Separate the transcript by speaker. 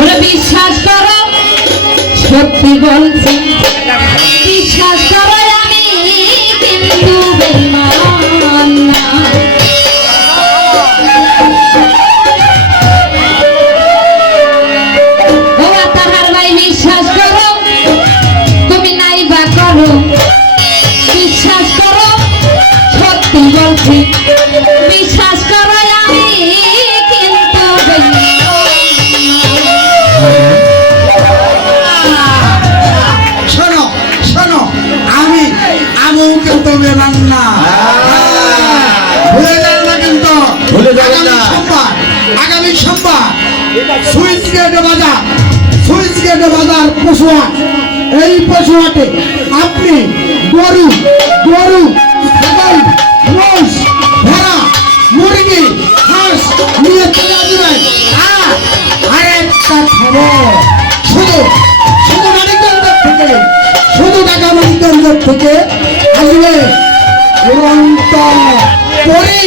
Speaker 1: ওরে বিশ্বাস করো? সত্যি বলছি। বিশ্বাস করো সত্যি বলছি। বিশ্বাস করো আমি কিন্তু
Speaker 2: শোনো শোনো আমি আমিও কিন্তু বেমান না ভুলে যাও না কিন্তু। আগামী। সোমবার আগামী সোমবার সুইচ গেট বাজার সুইচ গেট বাজার পশুহাট। এই পশুহাটে আপনি গরু গরু ছাগল মোষ ভেড়া মুরগি, হাঁস নিয়ে চলে আর আরেকটা খবর। শুধু শুধু মানিকগঞ্জ থেকে, শুধু ঢাকা মানিকগঞ্জ থেকে আসবে। উড়ন্ত পরি